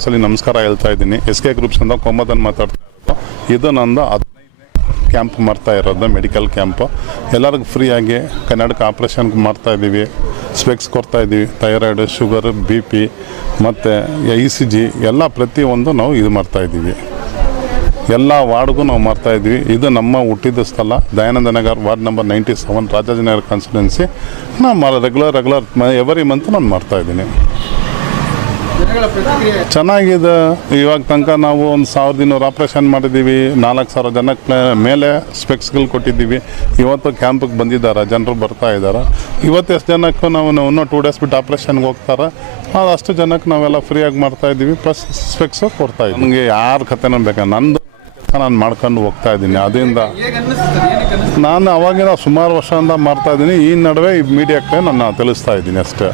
ಒಂದ್ಸಲಿ ನಮಸ್ಕಾರ ಹೇಳ್ತಾ ಇದ್ದೀನಿ. SK ಗ್ರೂಪ್ಸಿಂದ ಕೋಮದನ್ ಮಾತಾಡ್ತಾ ಇರೋದು. ಇದು ನಂದು 15ನೇ ಕ್ಯಾಂಪ್ ಮಾಡ್ತಾ ಇರೋದು, ಮೆಡಿಕಲ್ ಕ್ಯಾಂಪು. ಎಲ್ಲರಿಗೂ ಫ್ರೀಯಾಗಿ ಕನ್ನಡಕ್ಕೆ ಆಪ್ರೇಷನ್ಗೆ ಮಾಡ್ತಾಯಿದ್ದೀವಿ, ಸ್ಪೆಕ್ಸ್ ಕೊಡ್ತಾಯಿದ್ದೀವಿ, ಥೈರಾಯ್ಡು, ಶುಗರ್, BP ಮತ್ತು ECG ಎಲ್ಲ ಪ್ರತಿಯೊಂದು ನಾವು ಇದು ಮಾಡ್ತಾಯಿದ್ದೀವಿ. ಎಲ್ಲ ವಾರ್ಡ್ಗೂ ನಾವು ಮಾಡ್ತಾಯಿದ್ವಿ. ಇದು ನಮ್ಮ ಹುಟ್ಟಿದ ಸ್ಥಳ Dayananda Nagar, ward number 97, Rajajinagar constituency. ನಾನು ರೆಗ್ಯುಲರ್ ಎವರಿ ಮಂತ್ ನಾನು ಮಾಡ್ತಾಯಿದ್ದೀನಿ. ಚೆನ್ನಾಗಿದೆ. ಇವಾಗ ತನಕ ನಾವು ಒಂದು 1200 ಆಪ್ರೇಷನ್ ಮಾಡಿದ್ದೀವಿ. 4000 ಜನಕ್ಕೆ ಮೇಲೆ ಸ್ಪೆಕ್ಸ್ಗಳು ಕೊಟ್ಟಿದ್ದೀವಿ. ಇವತ್ತು ಕ್ಯಾಂಪಿಗೆ ಬಂದಿದ್ದಾರೆ, ಜನರು ಬರ್ತಾ ಇದ್ದಾರೆ. ಇವತ್ತು ಎಷ್ಟು ಜನಕ್ಕೆ ನಾವು ಇನ್ನೂ 2 ಡೇಸ್ ಬಿಟ್ಟು ಆಪ್ರೇಷನ್ಗೆ ಹೋಗ್ತಾರೆ, ಅಷ್ಟು ಜನಕ್ಕೆ ನಾವೆಲ್ಲ ಫ್ರೀಯಾಗಿ ಮಾಡ್ತಾಯಿದ್ದೀವಿ. ಪ್ಲಸ್ ಸ್ಪೆಕ್ಸು ಕೊಡ್ತಾಯಿದ್ದೀವಿ. ನನಗೆ ಯಾರ ಕಥೆನೂ ಬೇಕಾ, ನಂದು ನಾನು ಮಾಡ್ಕೊಂಡು ಹೋಗ್ತಾ ಇದ್ದೀನಿ. ಅದರಿಂದ ನಾನು ಅವಾಗಿನ ಸುಮಾರು ವರ್ಷದಿಂದ ಮಾಡ್ತಾಯಿದ್ದೀನಿ. ಈ ನಡುವೆ ಈ ಮೀಡಿಯಾಕ್ಕೆ ನಾನು ತಿಳಿಸ್ತಾ ಇದ್ದೀನಿ ಅಷ್ಟೇ.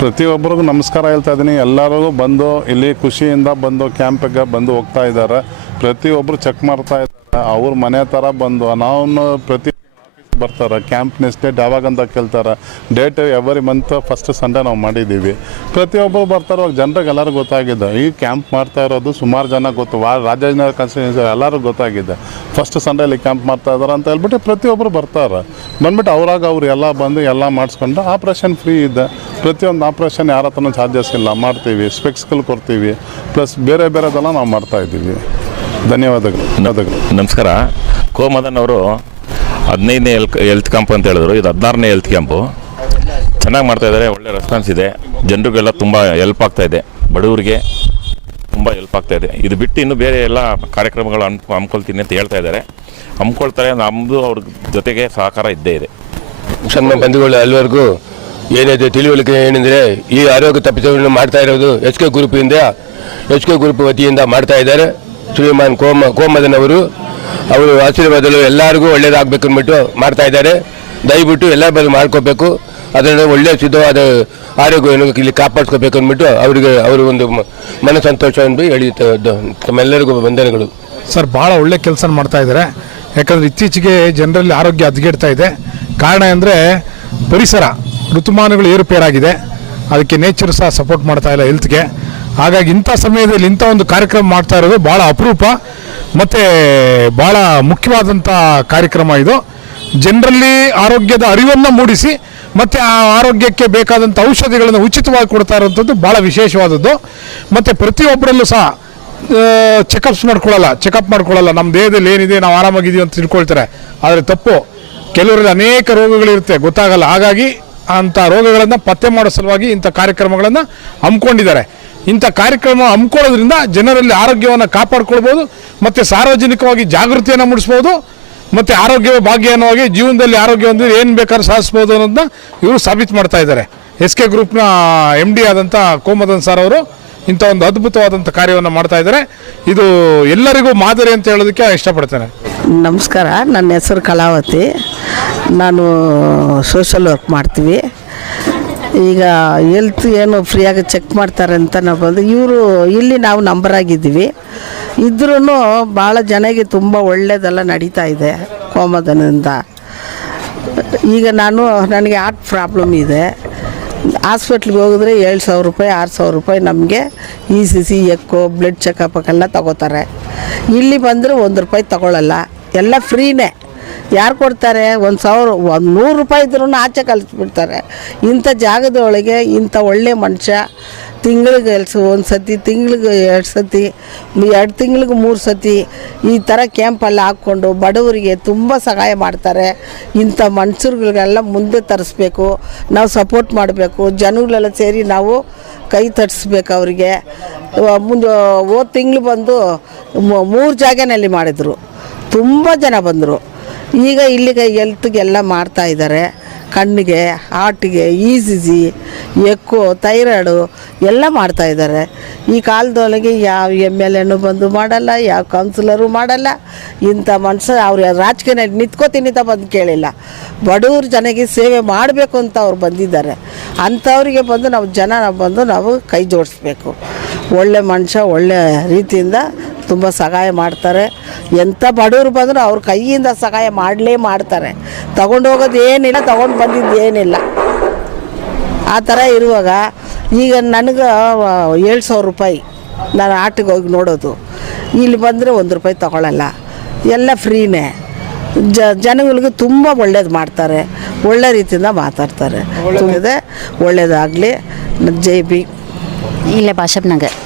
ಪ್ರತಿಯೊಬ್ಬರಿಗೂ ನಮಸ್ಕಾರ ಹೇಳ್ತಾ ಇದ್ದೀನಿ. ಎಲ್ಲರಿಗೂ ಬಂದು ಇಲ್ಲಿ ಖುಷಿಯಿಂದ ಬಂದು ಕ್ಯಾಂಪಿಗೆ ಬಂದು ಹೋಗ್ತಾ ಇದ್ದಾರೆ. ಪ್ರತಿಯೊಬ್ಬರು ಚೆಕ್ ಮಾಡ್ತಾ ಇದ್ದಾರೆ. ಅವ್ರ ಮನೆ ಥರ ಬಂದು ನಾವು ಪ್ರತಿ ಬರ್ತಾರೆ. ಕ್ಯಾಂಪ್ ನೆಕ್ಸ್ಟ್ ಡೇಟ್ ಯಾವಾಗಂತ ಕೇಳ್ತಾರೆ. Date every month first Sunday ನಾವು ಮಾಡಿದ್ದೀವಿ. ಪ್ರತಿಯೊಬ್ಬರು ಬರ್ತಾರೆ. ಅವಾಗ ಜನರಿಗೆ ಎಲ್ಲರಿಗೂ ಗೊತ್ತಾಗಿದೆ ಈ ಕ್ಯಾಂಪ್ ಮಾಡ್ತಾ ಇರೋದು. ಸುಮಾರು ಜನ ಗೊತ್ತು, ರಾಜಾಜಿನಗರ ಕಾನ್ಸ್ಟಿಟ್ಯೂನ್ಸಿ ಎಲ್ಲರಿಗೂ ಗೊತ್ತಾಗಿದೆ. ಫಸ್ಟ್ ಸಂಡೇಲಿ ಕ್ಯಾಂಪ್ ಮಾಡ್ತಾ ಇದ್ದಾರೆ ಅಂತ ಹೇಳ್ಬಿಟ್ಟು ಪ್ರತಿಯೊಬ್ಬರು ಬರ್ತಾರೆ. ಬಂದ್ಬಿಟ್ಟು ಅವ್ರು ಎಲ್ಲ ಬಂದು ಎಲ್ಲ ಮಾಡಿಸ್ಕೊಂಡು ಆಪ್ರೇಷನ್ ಫ್ರೀ ಇದೆ. ಪ್ರತಿಯೊಂದು ಆಪ್ರೇಷನ್ ಯಾರ ಹತ್ರನೂ ಚಾರ್ಜಸ್ ಇಲ್ಲ, ಮಾಡ್ತೀವಿ. ಸ್ಪೆಕ್ಸ್ಗಳು ಕೊಡ್ತೀವಿ, ಪ್ಲಸ್ ಬೇರೆದೆಲ್ಲ ನಾವು ಮಾಡ್ತಾಯಿದ್ದೀವಿ. ಧನ್ಯವಾದಗಳು. ನಮಸ್ಕಾರ. ಕೋಮದನ್ ಅವರು 15ನೇ ಹೆಲ್ತ್ ಕ್ಯಾಂಪ್ ಅಂತ ಹೇಳಿದ್ರು. ಇದು 16ನೇ ಹೆಲ್ತ್ ಕ್ಯಾಂಪು. ಚೆನ್ನಾಗಿ ಮಾಡ್ತಾಯಿದ್ದಾರೆ, ಒಳ್ಳೆ ರೆಸ್ಪಾನ್ಸ್ ಇದೆ. ಜನರಿಗೆಲ್ಲ ತುಂಬ ಹೆಲ್ಪ್ ಆಗ್ತಾಯಿದೆ, ಬಡವರಿಗೆ ತುಂಬ ಹೆಲ್ಪ್ ಆಗ್ತಾಯಿದೆ. ಇದು ಬಿಟ್ಟು ಇನ್ನು ಬೇರೆ ಎಲ್ಲ ಕಾರ್ಯಕ್ರಮಗಳು ಹಮ್ಕೊಳ್ತೀನಿ ಅಂತ ಹೇಳ್ತಾ ಇದ್ದಾರೆ. ಹಮ್ಕೊಳ್ತಾರೆ. ನಮ್ಮದು ಅವ್ರ ಜೊತೆಗೆ ಸಹಕಾರ ಇದ್ದೇ ಇದೆ. ಸಣ್ಣ ಬಂಧುಗಳು ಎಲ್ಲರಿಗೂ ಏನಿದೆ ತಿಳಿವಳಿಕೆ ಏನೆಂದರೆ, ಈ ಆರೋಗ್ಯ ತಪಾಸಣೆಯನ್ನು ಮಾಡ್ತಾ ಇರೋದು SK ಗ್ರೂಪಿಂದ, SK ಗ್ರೂಪ್ ವತಿಯಿಂದ ಮಾಡ್ತಾ ಇದ್ದಾರೆ. ಶ್ರೀಮಾನ್ ಕೋಮದನ್ ಅವರು ಆಶೀರ್ವಾದಗಳು ಎಲ್ಲರಿಗೂ ಒಳ್ಳೇದಾಗಬೇಕು ಅಂದ್ಬಿಟ್ಟು ಮಾಡ್ತಾ ಇದ್ದಾರೆ. ದಯವಿಟ್ಟು ಎಲ್ಲ ಬಂದು ಮಾಡ್ಕೋಬೇಕು. ಅದನ್ನು ಒಳ್ಳೆಯ ಸಿದ್ಧವಾದ ಆರೋಗ್ಯವನ್ನು ಇಲ್ಲಿ ಕಾಪಾಡ್ಕೋಬೇಕು ಅಂದ್ಬಿಟ್ಟು ಅವರು ಒಂದು ಮನಸಂತೋಷ ಎಂದು ಹೇಳಿ ತಮ್ಮೆಲ್ಲರಿಗೂ ವಂದನೆಗಳು. ಸರ್, ಭಾಳ ಒಳ್ಳೆ ಕೆಲಸ ಮಾಡ್ತಾ ಇದ್ದಾರೆ. ಯಾಕಂದರೆ ಇತ್ತೀಚೆಗೆ ಜನರಲ್ಲಿ ಆರೋಗ್ಯ ಹದಗೆಡ್ತಾ ಇದೆ. ಕಾರಣ ಅಂದರೆ ಪರಿಸರ, ಋತುಮಾನಗಳು ಏರುಪೇರಾಗಿದೆ. ಅದಕ್ಕೆ ನೇಚರ್ ಸಹ ಸಪೋರ್ಟ್ ಮಾಡ್ತಾ ಇಲ್ಲ ಹೆಲ್ತ್ಗೆ. ಹಾಗಾಗಿ ಇಂಥ ಸಮಯದಲ್ಲಿ ಇಂಥ ಒಂದು ಕಾರ್ಯಕ್ರಮ ಮಾಡ್ತಾ ಇರೋದು ಭಾಳ ಅಪರೂಪ ಮತ್ತು ಭಾಳ ಮುಖ್ಯವಾದಂಥ ಕಾರ್ಯಕ್ರಮ ಇದು. ಜನರಲ್ಲಿ ಆರೋಗ್ಯದ ಅರಿವನ್ನು ಮೂಡಿಸಿ ಮತ್ತು ಆ ಆರೋಗ್ಯಕ್ಕೆ ಬೇಕಾದಂಥ ಔಷಧಿಗಳನ್ನು ಉಚಿತವಾಗಿ ಕೊಡ್ತಾ ಇರೋವಂಥದ್ದು ಭಾಳ ವಿಶೇಷವಾದದ್ದು. ಮತ್ತು ಪ್ರತಿಯೊಬ್ಬರಲ್ಲೂ ಸಹ ಚೆಕಪ್ ಮಾಡ್ಕೊಳ್ಳಲ್ಲ. ನಮ್ಮ ದೇಹದಲ್ಲಿ ಏನಿದೆ, ನಾವು ಆರಾಮಾಗಿದ್ದೀವಿ ಅಂತ ತಿಳ್ಕೊಳ್ತಾರೆ. ಆದರೆ ತಪ್ಪು. ಕೆಲವರಲ್ಲಿ ಅನೇಕ ರೋಗಗಳಿರುತ್ತೆ, ಗೊತ್ತಾಗಲ್ಲ. ಹಾಗಾಗಿ ಅಂಥ ರೋಗಗಳನ್ನು ಪತ್ತೆ ಮಾಡೋ ಸಲುವಾಗಿ ಇಂಥ ಕಾರ್ಯಕ್ರಮಗಳನ್ನು ಹಮ್ಮಿಕೊಂಡಿದ್ದಾರೆ. ಇಂಥ ಕಾರ್ಯಕ್ರಮ ಹಮ್ಮಿಕೊಳ್ಳೋದ್ರಿಂದ ಜನರಲ್ಲಿ ಆರೋಗ್ಯವನ್ನು ಕಾಪಾಡ್ಕೊಳ್ಬೋದು ಮತ್ತು ಸಾರ್ವಜನಿಕವಾಗಿ ಜಾಗೃತಿಯನ್ನು ಮೂಡಿಸ್ಬೋದು ಮತ್ತು ಆರೋಗ್ಯವೇ ಭಾಗ್ಯ ಅನ್ನೋವಾಗಿ ಜೀವನದಲ್ಲಿ ಆರೋಗ್ಯ ಹೊಂದಿದ್ರೆ ಏನು ಬೇಕಾದ್ರೂ ಸಾಧಿಸ್ಬೋದು ಅನ್ನೋದನ್ನ ಇವರು ಸಾಬೀತು ಮಾಡ್ತಾ ಇದ್ದಾರೆ. SK ಗ್ರೂಪ್ನ MD ಆದಂಥ ಕೋಮದನ್ ಸರ್ ಅವರು ಇಂಥ ಒಂದು ಅದ್ಭುತವಾದಂಥ ಕಾರ್ಯವನ್ನು ಮಾಡ್ತಾ ಇದ್ದಾರೆ. ಇದು ಎಲ್ಲರಿಗೂ ಮಾದರಿ ಅಂತ ಹೇಳೋದಕ್ಕೆ ಇಷ್ಟಪಡ್ತೇನೆ. ನಮಸ್ಕಾರ, ನನ್ನ ಹೆಸರು ಕಲಾವತಿ. ನಾನು ಸೋಷಲ್ ವರ್ಕ್ ಮಾಡ್ತೀವಿ. ಈಗ ಹೆಲ್ತ್ ಏನು ಫ್ರೀಯಾಗಿ ಚೆಕ್ ಮಾಡ್ತಾರೆ ಅಂತ ನಾವು ಬಂದು ಇಲ್ಲಿ ನಾವು ನಂಬರ್ ಆಗಿದ್ದೀವಿ. ಇದ್ರೂ ಭಾಳ ಜನಕ್ಕೆ ತುಂಬ ಒಳ್ಳೆಯದೆಲ್ಲ ನಡೀತಾ ಇದೆ ಕೋಮದನಿಂದ. ಈಗ ನನಗೆ ಹಾರ್ಟ್ ಪ್ರಾಬ್ಲಮ್ ಇದೆ. ಹಾಸ್ಪಿಟ್ಲಿಗೆ ಹೋಗಿದ್ರೆ 7,000 ರೂಪಾಯಿ 6,000 ರೂಪಾಯಿ ನಮಗೆ ECG, ಎಕ್ಕೋ, ಬ್ಲಡ್ ಚೆಕಪ್ಗೆಲ್ಲ ತಗೋತಾರೆ. ಇಲ್ಲಿ ಬಂದರೆ 1 ರೂಪಾಯಿ ತಗೊಳ್ಳಲ್ಲ, ಎಲ್ಲ ಫ್ರೀನೇ. ಯಾರು ಕೊಡ್ತಾರೆ? 1,100 ರೂಪಾಯಿ ಇದ್ರೂ ಆಚೆ ಕಲಿಸ್ಬಿಡ್ತಾರೆ. ಇಂಥ ಜಾಗದೊಳಗೆ ಇಂಥ ಒಳ್ಳೆ ಮನುಷ್ಯ ತಿಂಗಳಿಗೆ ಒಂದು ಸತಿ, ತಿಂಗಳಿಗೆ 2 ಸತಿ, 2 ತಿಂಗಳಿಗೆ 3 ಸತಿ ಈ ಥರ ಕ್ಯಾಂಪಲ್ಲಿ ಹಾಕ್ಕೊಂಡು ಬಡವರಿಗೆ ತುಂಬ ಸಹಾಯ ಮಾಡ್ತಾರೆ. ಇಂಥ ಮನುಷ್ಯರುಗಳಿಗೆಲ್ಲ ಮುಂದೆ ತರಿಸ್ಬೇಕು, ನಾವು ಸಪೋರ್ಟ್ ಮಾಡಬೇಕು. ಜನಗಳೆಲ್ಲ ಸೇರಿ ನಾವು ಕೈ ತಟ್ಟಿಸ್ಬೇಕು ಅವರಿಗೆ. ಹೋದ ತಿಂಗಳು ಬಂದು 3 ಜಾಗನಲ್ಲಿ ಮಾಡಿದರು, ತುಂಬ ಜನ ಬಂದರು. ಈಗ ಇಲ್ಲಿಗೆ ಹೆಲ್ತ್ಗೆಲ್ಲ ಮಾಡ್ತಾ ಇದ್ದಾರೆ. ಕಣ್ಣಿಗೆ, ಹಾರ್ಟಿಗೆ, ECG, ಎಕ್ಕೋ, ಥೈರಾಯ್ಡು ಎಲ್ಲ ಮಾಡ್ತಾಯಿದ್ದಾರೆ. ಈ ಕಾಲದೊಳಗೆ ಯಾವ MLA ಬಂದು ಮಾಡಲ್ಲ, ಯಾವ ಕೌನ್ಸಿಲರು ಮಾಡಲ್ಲ. ಇಂಥ ಮನುಷ್ಯ ಅವ್ರು ರಾಜಕೀಯ ನಿಂತ್ಕೋತೀನಿ ಅಂತ ಬಂದು ಕೇಳಿಲ್ಲ. ಬಡವ್ರ ಜನಕ್ಕೆ ಸೇವೆ ಮಾಡಬೇಕು ಅಂತ ಅವ್ರು ಬಂದಿದ್ದಾರೆ. ಅಂಥವ್ರಿಗೆ ಬಂದು ನಾವು ಕೈ ಜೋಡಿಸ್ಬೇಕು. ಒಳ್ಳೆ ಮನುಷ್ಯ ಒಳ್ಳೆ ರೀತಿಯಿಂದ ತುಂಬ ಸಹಾಯ ಮಾಡ್ತಾರೆ. ಎಂಥ ಬಡವರು ಬಂದರೂ ಅವ್ರ ಕೈಯಿಂದ ಸಹಾಯ ಮಾಡ್ತಾರೆ. ತಗೊಂಡು ಹೋಗೋದು ಏನಿಲ್ಲ, ತಗೊಂಡು ಬಂದಿದ್ದು ಏನಿಲ್ಲ. ಆ ಥರ ಇರುವಾಗ ಈಗ ನನಗೆ 7,000 ರೂಪಾಯಿ ನಾನು ಆಟಿಗೆ ಹೋಗಿ ನೋಡೋದು. ಇಲ್ಲಿ ಬಂದರೆ ₹1 ತಗೊಳ್ಳಲ್ಲ, ಎಲ್ಲ ಫ್ರೀನೇ. ಜನಗಳಿಗೆ ತುಂಬ ಒಳ್ಳೇದು ಮಾಡ್ತಾರೆ, ಒಳ್ಳೆ ರೀತಿಯಿಂದ ಮಾತಾಡ್ತಾರೆ. ಒಳ್ಳೇದಾಗಲಿ. ಜೈ ಬಿ. ಇಲ್ಲೇ ಭಾಷಪ್ ನಗರ್.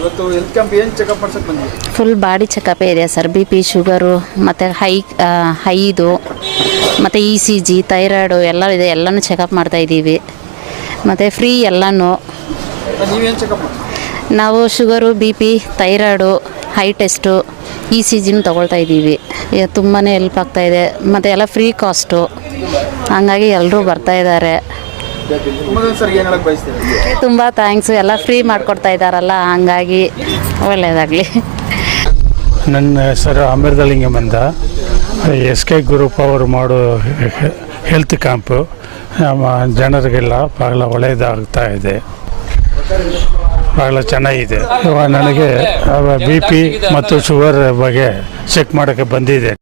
ಇವತ್ತು ಹೆಲ್ತ್ ಕ್ಯಾಂಪ್ ಏನು ಚೆಕಪ್ ಮಾಡ್ಸಕ್ಕೆ ಬಂದಿದ್ದೀವಿ? ಫುಲ್ ಬಾಡಿ ಚೆಕಪ್ ಇದೆ ಸರ್. BP, ಶುಗರು ಮತ್ತು ಹೈದು ಮತ್ತು ECG, ಥೈರಾಯ್ಡು ಎಲ್ಲ ಇದೆ. ಎಲ್ಲನೂ ಚೆಕಪ್ ಮಾಡ್ತಾಯಿದ್ದೀವಿ ಮತ್ತು ಫ್ರೀ ಎಲ್ಲನೂ. ನೀವೇನು ಚೆಕಪ್ ಮಾಡಿ? ನಾವು sugar, BP, thyroid, high test, ECGನೂ ತೊಗೊಳ್ತಾ ಇದ್ದೀವಿ. ತುಂಬಾ ಹೆಲ್ಪ್ ಆಗ್ತಾಯಿದೆ ಮತ್ತು ಎಲ್ಲ ಫ್ರೀ ಕಾಸ್ಟು, ಹಂಗಾಗಿ ಎಲ್ಲರೂ ಬರ್ತಾಯಿದ್ದಾರೆ. ಸರ್ ಏನು ಹೇಳಕ್ಕೆ ಬಯಸ್ತೀವಿ? ತುಂಬ ಥ್ಯಾಂಕ್ಸು. ಎಲ್ಲ ಫ್ರೀ ಮಾಡಿಕೊಡ್ತಾ ಇದ್ದಾರಲ್ಲ, ಹಂಗಾಗಿ ಒಳ್ಳೆಯದಾಗಲಿ. ನನ್ನ ಹೆಸರು ಅಮೃತಲಿಂಗಂ ಅಂತ. SK ಗ್ರೂಪ್ ಅವರು ಮಾಡೋ ಹೆಲ್ತ್ ಕ್ಯಾಂಪು ನಮ್ಮ ಜನರಿಗೆಲ್ಲ ಬಹಳ ಒಳ್ಳೆಯದಾಗ್ತಾ ಇದೆ, ಬಹಳ ಚೆನ್ನಾಗಿದೆ. ನನಗೆ BP ಮತ್ತು ಶುಗರ್ ಬಗ್ಗೆ ಚೆಕ್ ಮಾಡೋಕ್ಕೆ ಬಂದಿದೆ.